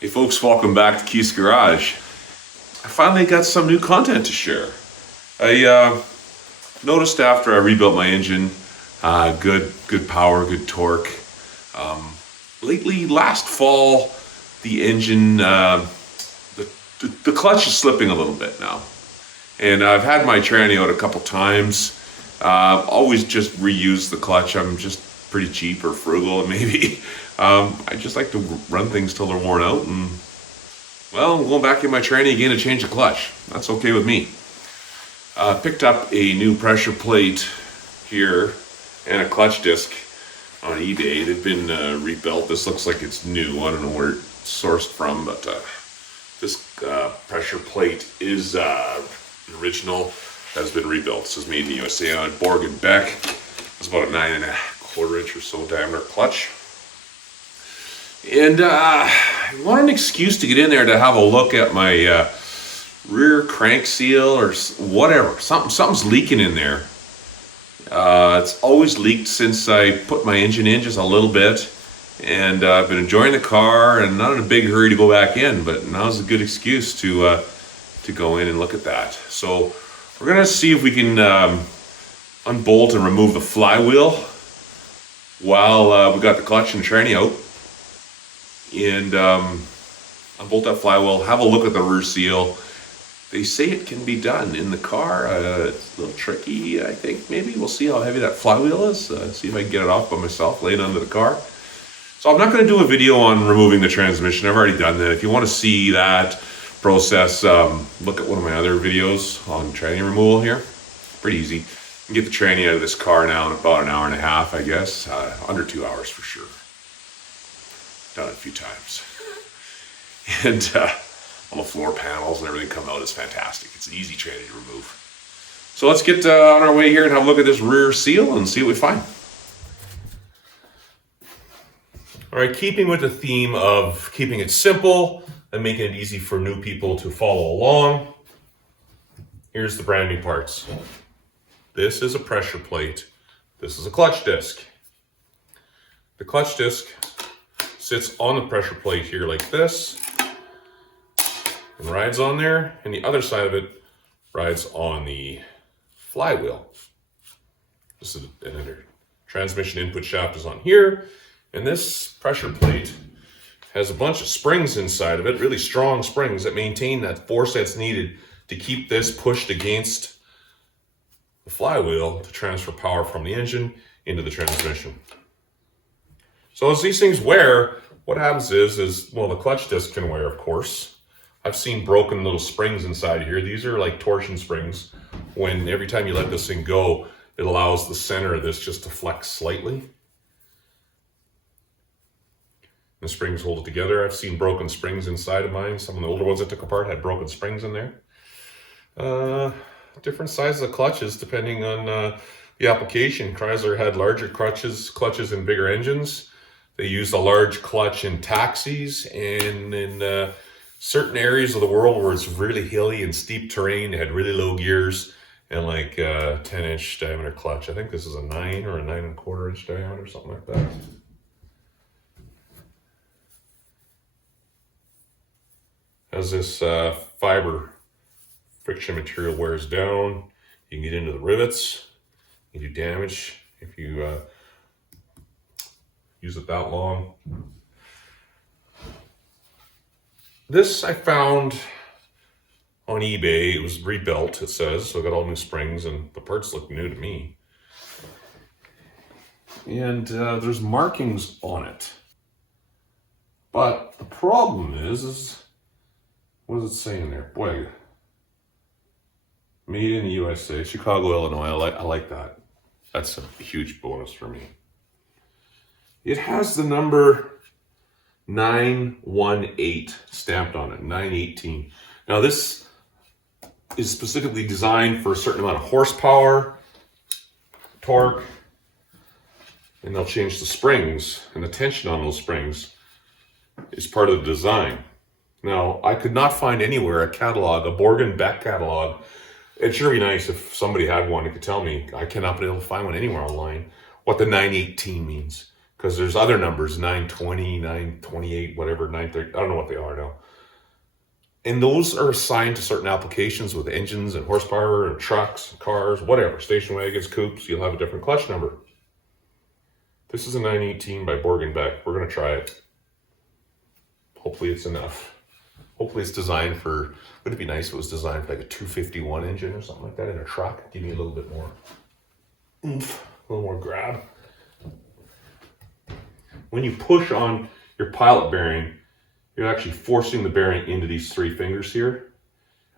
Hey folks, welcome back to Keith's Garage. I finally got some new content to share. I noticed after I rebuilt my engine, good power, good torque. Lately, last fall, the engine, the clutch is slipping a little bit now. And I've had my tranny out a couple times. Always just reuse the clutch. I'm just pretty cheap or frugal, and maybe I just like to run things till they're worn out. And well, I'm going back in my tranny again to change the clutch. That's okay with me. Picked up a new pressure plate here and a clutch disc on eBay. They've been rebuilt. This looks like it's new. I don't know where it's sourced from, but this pressure plate is original. Has been rebuilt. This is made in the USA on Borg and Beck. It's about a 9.25 inch or so diameter clutch. And I want an excuse to get in there to have a look at my rear crank seal or whatever. Something's leaking in there. It's always leaked since I put my engine in just a little bit. And I've been enjoying the car and not in a big hurry to go back in, but now's a good excuse to go in and look at that. So we're gonna see if we can unbolt and remove the flywheel while we got the clutch and tranny out. And unbolt that flywheel, have a look at the rear seal. They say it can be done in the car. It's a little tricky, I think. Maybe we'll see how heavy that flywheel is. See if I can get it off by myself, lay it under the car. So I'm not going to do a video on removing the transmission. I've already done that. If you want to see that process, look at one of my other videos on tranny removal here. Pretty easy. You can get the tranny out of this car now in about an hour and a half, I guess. Under 2 hours for sure. Done it a few times. And all the floor panels and everything come out. It's fantastic. It's an easy tranny to remove. So let's get on our way here and have a look at this rear seal and see what we find. All right, keeping with the theme of keeping it simple and making it easy for new people to follow along, here's the brand new parts. This is a pressure plate. This is a clutch disc. The clutch disc sits on the pressure plate here like this and rides on there, and the other side of it rides on the flywheel. This is another transmission input shaft is on here, and this pressure plate has a bunch of springs inside of it, really strong springs that maintain that force that's needed to keep this pushed against the flywheel to transfer power from the engine into the transmission. So as these things wear, what happens is well, the clutch disc can wear, of course. I've seen broken little springs inside here. These are like torsion springs. When every time you let this thing go, it allows the center of this just to flex slightly. The springs hold it together. I've seen broken springs inside of mine. Some of the older ones I took apart had broken springs in there. Different sizes of clutches depending on the application. Chrysler had larger clutches in bigger engines. They used a large clutch in taxis, and in certain areas of the world where it's really hilly and steep terrain, they had really low gears and like 10-inch diameter clutch. I think this is a 9 or a 9.25 inch diameter, something like that. As this fiber friction material wears down, you can get into the rivets, you can do damage if you use it that long. This I found on eBay. It was rebuilt, it says, so I got all new springs, and the parts look new to me. And there's markings on it. But the problem is what does it say in there? Boy, made in the USA, Chicago, Illinois. I like that. That's a huge bonus for me. It has the number 918 stamped on it, 918. Now this is specifically designed for a certain amount of horsepower, torque, and they'll change the springs, and the tension on those springs is part of the design. Now, I could not find anywhere a catalog, a Borg and Beck catalog. It'd sure be nice if somebody had one and could tell me. I cannot be able to find one anywhere online, what the 918 means. because there's other numbers, 920, 928, whatever, 930, I don't know what they are now. And those are assigned to certain applications with engines and horsepower and trucks, cars, whatever, station wagons, coupes. You'll have a different clutch number. This is a 918 by Borg & Beck. We're going to try it. Hopefully it's enough. Hopefully it's designed for, would it be nice if it was designed for like a 251 engine or something like that in a truck? Give me a little bit more oomph, a little more grab. When you push on your pilot bearing, you're actually forcing the bearing into these three fingers here.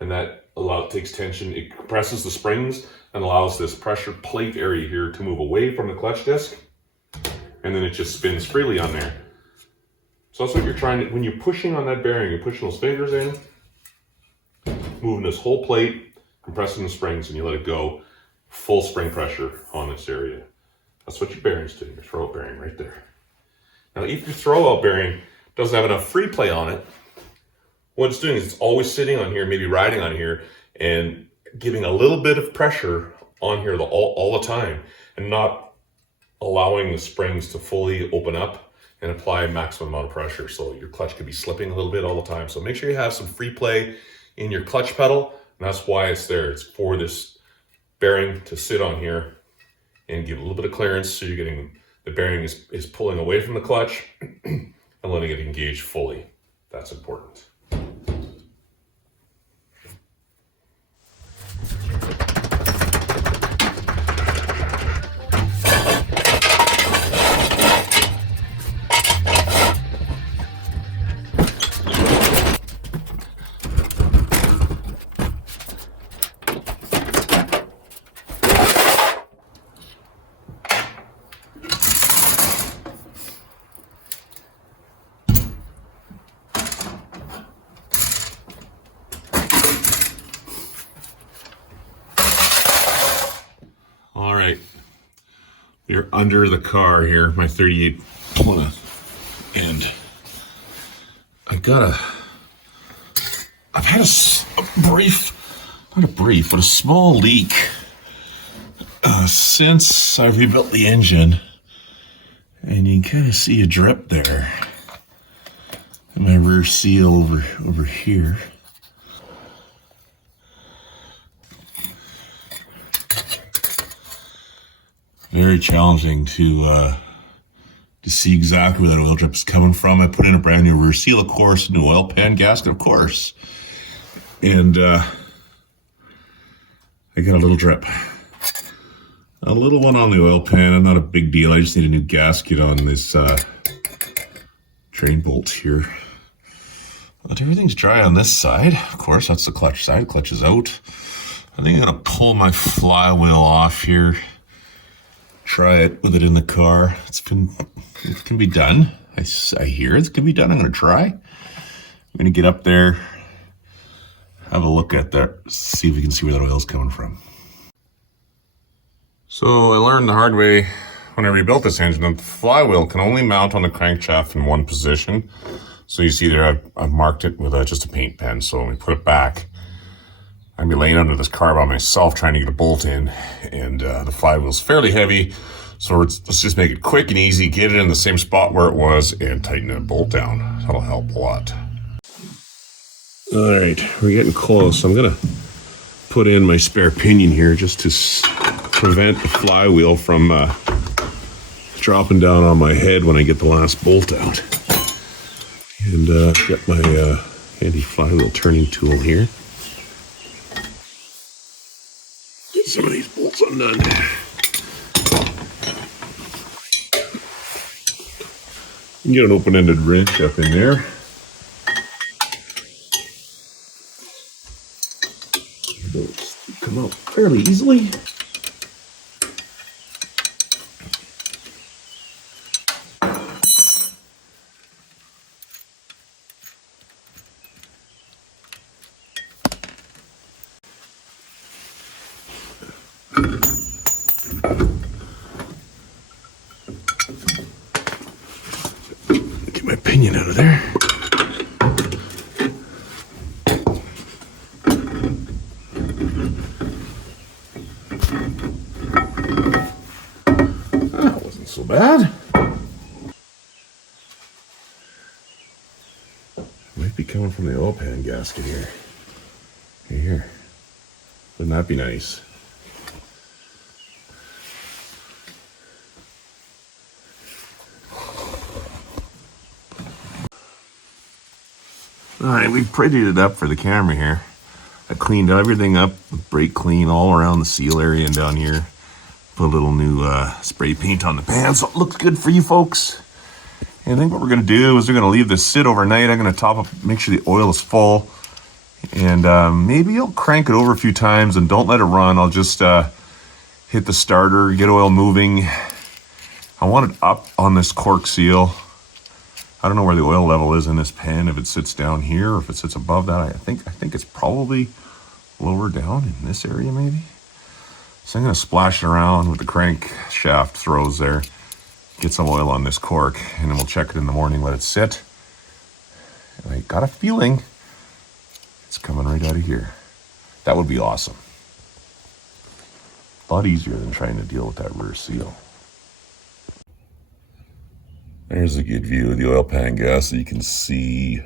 And that takes tension, it compresses the springs and allows this pressure plate area here to move away from the clutch disc. And then it just spins freely on there. So that's what you're trying to, when you're pushing on that bearing, you're pushing those fingers in, moving this whole plate, compressing the springs, and you let it go. Full spring pressure on this area. That's what your bearing's doing, your throwout bearing right there. Now, if your throwout bearing doesn't have enough free play on it, what it's doing is it's always sitting on here, maybe riding on here, and giving a little bit of pressure on here all the time, and not allowing the springs to fully open up and apply a maximum amount of pressure. So your clutch could be slipping a little bit all the time. So make sure you have some free play in your clutch pedal, and that's why it's there. It's for this bearing to sit on here and give a little bit of clearance, so you're getting, the bearing is pulling away from the clutch and letting it engage fully. That's important. All right, we're under the car here, my 38 Plymouth, and I've had a small leak since I rebuilt the engine, and you can kind of see a drip there in my rear seal over here. Very challenging to see exactly where that oil drip is coming from. I put in a brand new rear seal, of course, a new oil pan gasket, of course, and I got a little drip. A little one on the oil pan, not a big deal. I just need a new gasket on this drain bolt here. But everything's dry on this side. Of course, that's the clutch side. Clutch is out. I think I'm gonna pull my flywheel off here. Try it with it in the car. It can be done. I hear it can be done. I'm gonna try. I'm gonna get up there, have a look at that, see if we can see where that oil's coming from. So I learned the hard way when I rebuilt this engine that the flywheel can only mount on the crankshaft in one position. So you see there, I've marked it with just a paint pen. So when we put it back, I'm gonna be laying under this car by myself trying to get a bolt in, and the flywheel's fairly heavy. So let's just make it quick and easy, get it in the same spot where it was, and tighten that bolt down. That'll help a lot. All right, we're getting close. I'm gonna put in my spare pinion here just to prevent the flywheel from dropping down on my head when I get the last bolt out. And get my handy flywheel turning tool here. Get some of these bolts undone. You can get an open-ended wrench up in there. Those come out fairly easily. Get my pinion out of there. Might be coming from the oil pan gasket here. Here. Wouldn't that be nice? All right, we prettied it up for the camera here. I cleaned everything up with brake clean all around the seal area and down here. Put a little new spray paint on the pan so it looks good for you folks. And I think what we're gonna do is we're gonna leave this sit overnight. I'm gonna top up, make sure the oil is full. And maybe I'll crank it over a few times and don't let it run. I'll just hit the starter, get oil moving. I want it up on this cork seal. I don't know where the oil level is in this pan, if it sits down here or if it sits above that. I think it's probably lower down in this area maybe. So I'm gonna splash it around with the crankshaft throws there, get some oil on this cork, and then we'll check it in the morning, let it sit. And I got a feeling it's coming right out of here. That would be awesome. A lot easier than trying to deal with that rear seal. There's a good view of the oil pan gas so you can see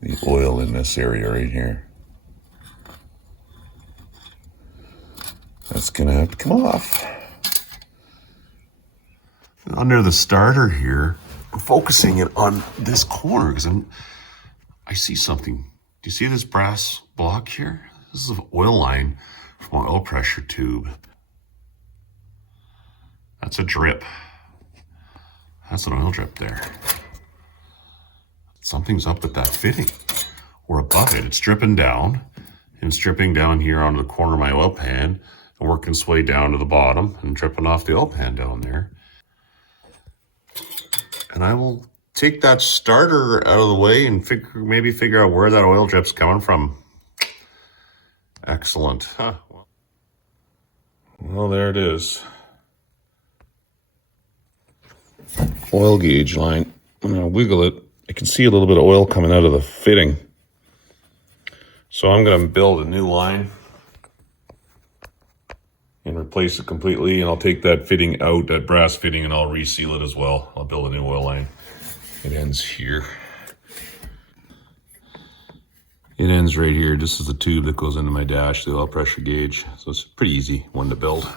the oil in this area right here. That's gonna have to come off. And under the starter here, I'm focusing it on this corner because I see something. Do you see this brass block here? This is an oil line from my oil pressure tube. That's a drip. That's an oil drip there. Something's up with that fitting or above it. It's dripping down, and it's dripping down here onto the corner of my oil pan and working its way down to the bottom and dripping off the oil pan down there. And I will take that starter out of the way and maybe figure out where that oil drip's coming from. Excellent. Huh. Well, there it is. Oil gauge line. I'm gonna wiggle it. I can see a little bit of oil coming out of the fitting. So I'm gonna build a new line and replace it completely, and I'll take that fitting out, that brass fitting, and I'll reseal it as well. I'll build a new oil line. It ends here. It ends right here. This is the tube that goes into my dash, the oil pressure gauge. So it's a pretty easy one to build.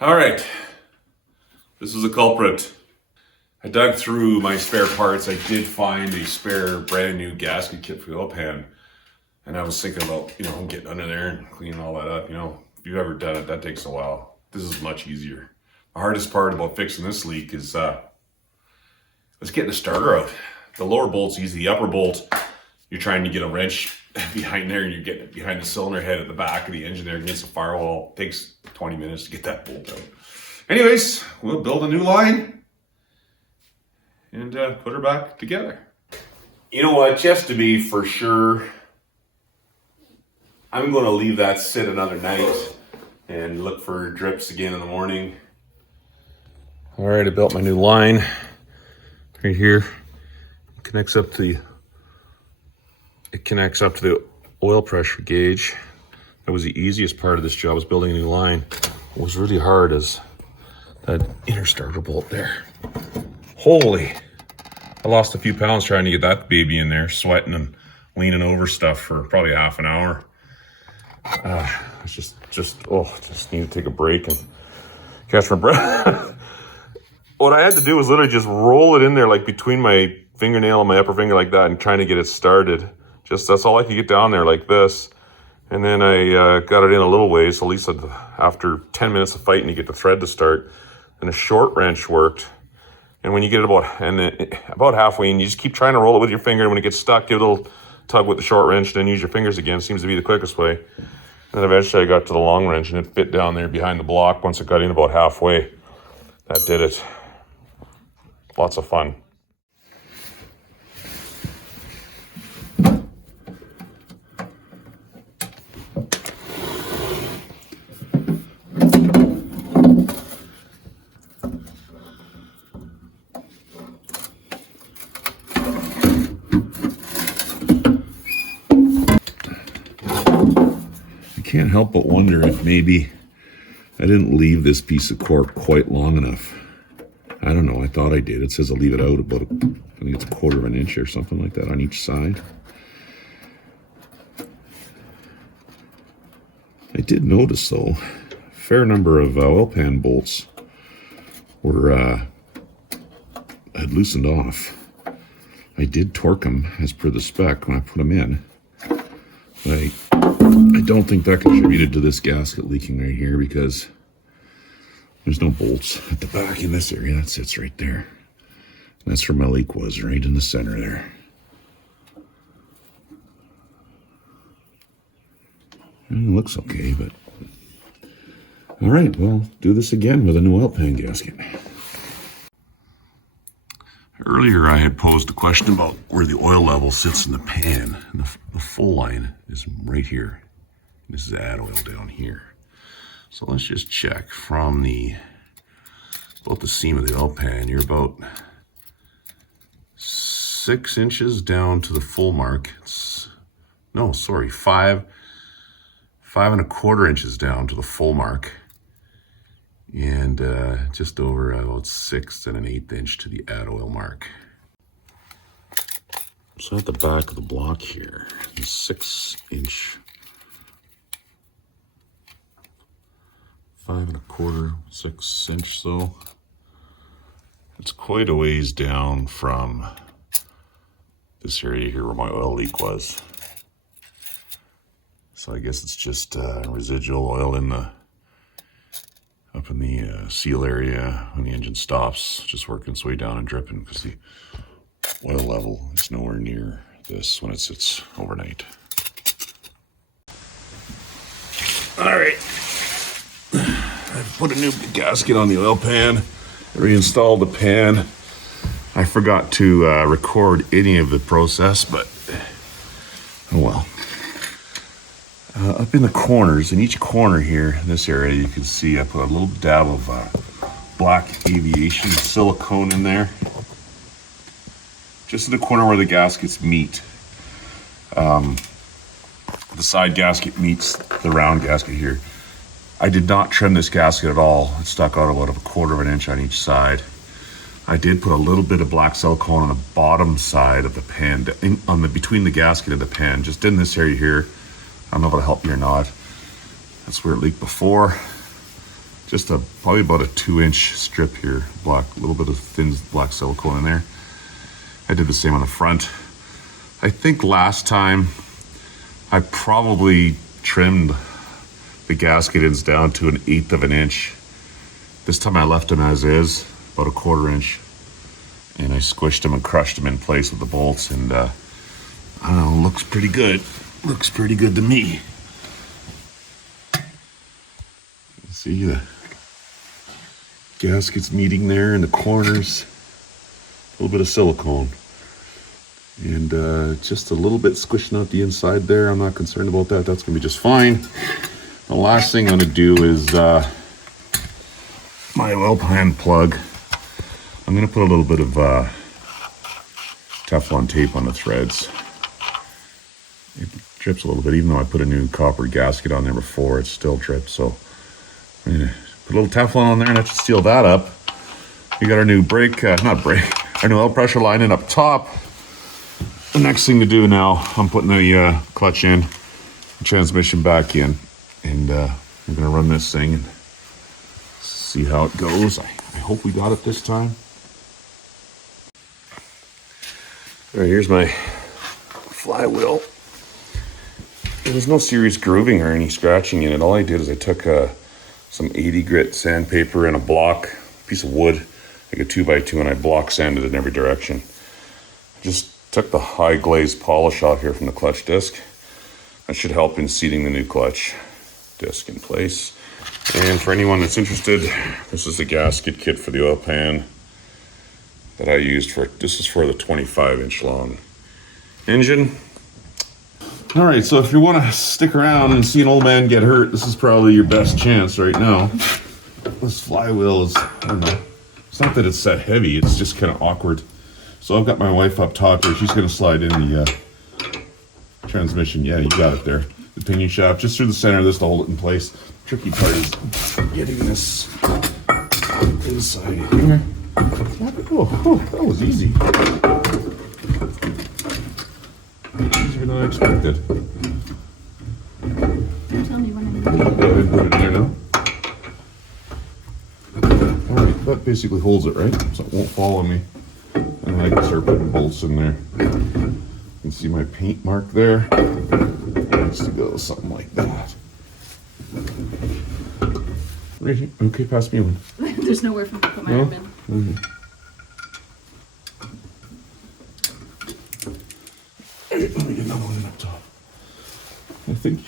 All right, this is a culprit. I dug through my spare parts. I did find a spare brand new gasket kit for the oil pan. And I was thinking about, getting under there and cleaning all that up. If you've ever done it, that takes a while. This is much easier. The hardest part about fixing this leak is getting the starter out. The lower bolt's easy. The upper bolt, you're trying to get a wrench behind there and you're getting it behind the cylinder head at the back of the engine there against the firewall. It takes 20 minutes to get that bolt out. Anyways, we'll build a new line and put her back together. You know what, just to be for sure, I'm going to leave that sit another night and look for drips again in the morning. All right, I built my new line right here. It connects up to the oil pressure gauge. That was the easiest part of this job, was building a new line. What was really hard is that inner starter bolt there. Holy, I lost a few pounds trying to get that baby in there, sweating and leaning over stuff for probably half an hour. It's just need to take a break and catch my breath. What I had to do was literally just roll it in there, like between my fingernail and my upper finger like that, and trying to get it started. That's all I could get down there like this. And then I got it in a little ways, so at least after 10 minutes of fighting, you get the thread to start. And a short wrench worked. And when you get it about halfway, and you just keep trying to roll it with your finger, and when it gets stuck, give it a little tug with the short wrench, then use your fingers again. Seems to be the quickest way. And then eventually I got to the long wrench, and it fit down there behind the block. Once it got in about halfway, that did it. Lots of fun. Can't help but wonder if maybe I didn't leave this piece of cork quite long enough. I don't know. thought I did. It says I'll leave it out about, I think it's 1/4 of an inch or something like that on each side. I did notice, though, a fair number of oil pan bolts were had loosened off. I did torque them as per the spec when I put them in. But I don't think that contributed to this gasket leaking right here, because there's no bolts at the back in this area. That sits right there. And that's where my leak was, right in the center there. And it looks okay, but... All right, well, do this again with a new oil pan gasket. Earlier I had posed a question about where the oil level sits in the pan. And the full line is right here. This is add oil down here. So let's just check from about the seam of the oil pan. You're about 6 inches down to the full mark. No, sorry, 5 1/4 inches down to the full mark. And just over about 6 1/8 inch to the add oil mark. So at the back of the block here, the 6 inch, 5 1/4, 6 inch, so it's quite a ways down from this area here where my oil leak was. So I guess it's just residual oil up in the seal area when the engine stops, just working its way down and dripping, because the oil level is nowhere near this when it sits overnight. All right, I've put a new gasket on the oil pan, reinstalled the pan. I forgot to record any of the process, but oh well. Up in the corners, in each corner here, in this area, you can see I put a little dab of black aviation silicone in there. Just in the corner where the gaskets meet. The side gasket meets the round gasket here. I did not trim this gasket at all. It stuck out about 1/4 of an inch on each side. I did put a little bit of black silicone on the bottom side of the pan, between the gasket and the pan, just in this area here. I don't know if it'll help you or not. That's where it leaked before. Just probably about a 2-inch strip here, black, a little bit of thin black silicone in there. I did the same on the front. I think last time I probably trimmed the gasket ends down to 1/8 of an inch. This time I left them as is, about 1/4 inch. And I squished them and crushed them in place with the bolts, and I don't know, looks pretty good. Looks pretty good to me. See the gaskets meeting there in the corners. A little bit of silicone. And just a little bit squishing out the inside there. I'm not concerned about that. That's going to be just fine. The last thing I'm going to do is my oil pan plug. I'm going to put a little bit of Teflon tape on the threads. It drips a little bit, even though I put a new copper gasket on there before, it still drips. So I'm gonna put a little Teflon on there, and that should seal that up. We got our new our new oil pressure line in up top. The next thing to do now, I'm putting the clutch in, the transmission back in, and we're gonna run this thing and see how it goes. I hope we got it this time. All right, here's my flywheel. There was no serious grooving or any scratching in it. All I did is I took some 80 grit sandpaper and a piece of wood, like a 2x2, and I block sanded in every direction. Just took the high glaze polish off here from the clutch disc. That should help in seating the new clutch disc in place. And for anyone that's interested, this is the gasket kit for the oil pan that I used this is for the 25-inch long engine. All right, so if you want to stick around and see an old man get hurt, this is probably your best chance right now. This flywheel is, I don't know, it's not that it's that heavy, it's just kind of awkward. So I've got my wife up top here. She's going to slide in the transmission. Yeah, you got it there. The pinion shaft, just through the center of this to hold it in place. The tricky part is getting this inside here. Oh, that was easy. These are not expected. Tell me when I'm Yeah, we put it in there now. Alright, that basically holds it, right? So it won't fall on me. And I can start putting bolts in there. You can see my paint mark there. It needs to go something like that. Right here. Okay, pass me one. There's nowhere for me to put my No? arm in. Alright, let me get another one in up top. I think.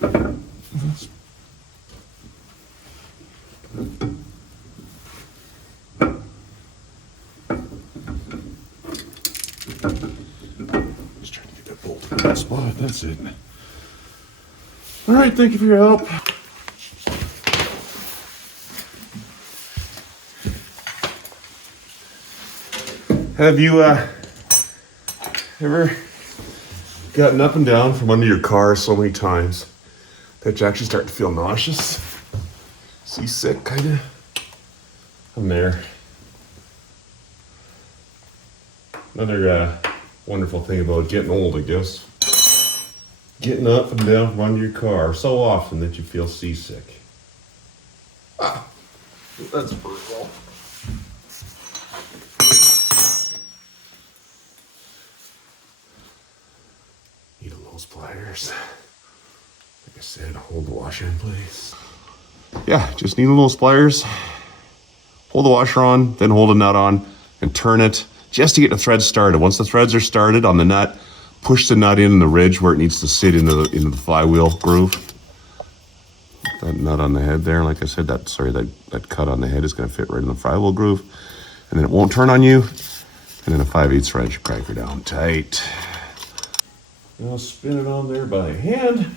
That's just trying to get that bolt in that spot. That's it. All right, thank you for your help. Have you ever gotten up and down from under your car so many times that you actually start to feel nauseous, seasick, kind of? I'm there. Another wonderful thing about getting old, I guess. Getting up and down from under your car so often that you feel seasick. Ah, that's brutal. Needle nose pliers. Like I said, hold the washer in place. Yeah, just needle nose pliers. Hold the washer on, then hold a nut on, and turn it just to get the threads started. Once the threads are started on the nut, push the nut in the ridge where it needs to sit into the flywheel groove. That nut on the head there, like I said, that cut on the head is going to fit right in the flywheel groove, and then it won't turn on you. And then a 5/8 wrench, crank her down tight. Now spin it on there by hand.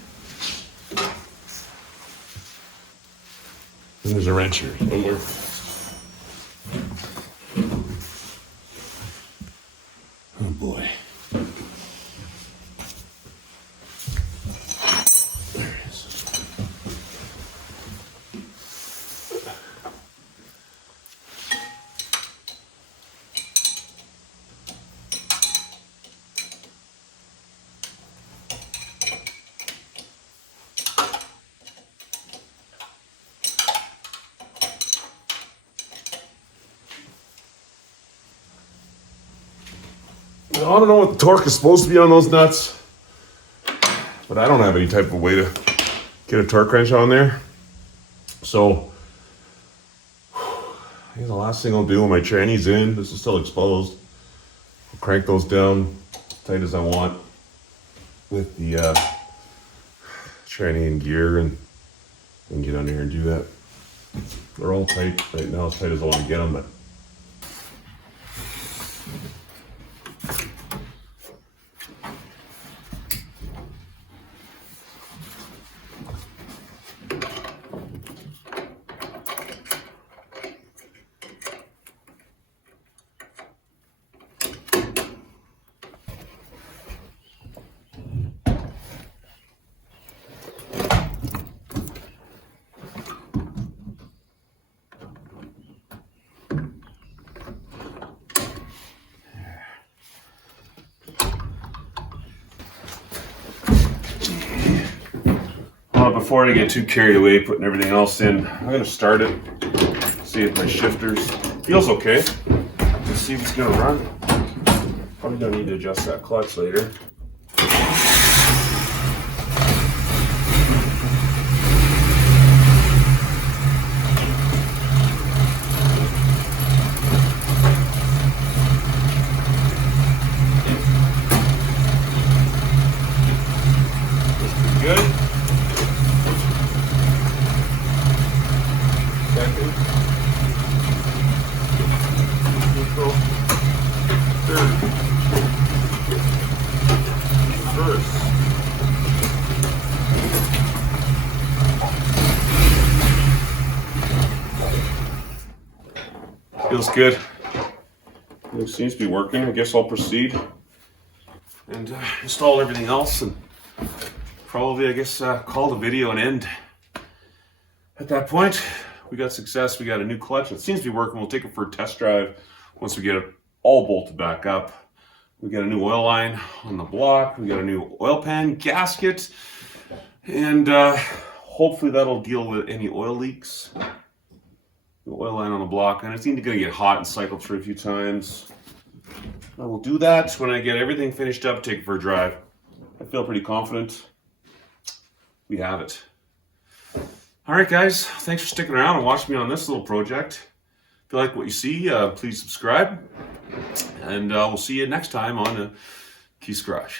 And there's a wrench here somewhere. Oh boy. There it is. I don't know what the torque is supposed to be on those nuts, but I don't have any type of way to get a torque wrench on there. So I think the last thing I'll do when my tranny's in, this is still exposed, I'll crank those down as tight as I want with the tranny in gear and get on here and do that. They're all tight right now, as tight as I want to get them, but before I get too carried away putting everything else in, I'm going to start it, see if my shifters feels okay, just see if it's going to run. Probably don't need to adjust that clutch later. Good. Second. Neutral. Third. First. Feels good. It seems to be working. I guess I'll proceed and install everything else and probably, I guess, call the video an end at that point. we got success. We got a new clutch. It seems to be working. We'll take it for a test drive once we get it all bolted back up. We got a new oil line on the block. We got a new oil pan gasket. And hopefully that'll deal with any oil leaks. The oil line on the block. And it's going to get hot and cycle through a few times. I will do that when I get everything finished up, take it for a drive. I feel pretty confident. We have it. All right, guys. Thanks for sticking around and watching me on this little project. If you like what you see, please subscribe. And we'll see you next time on Keith's Garage.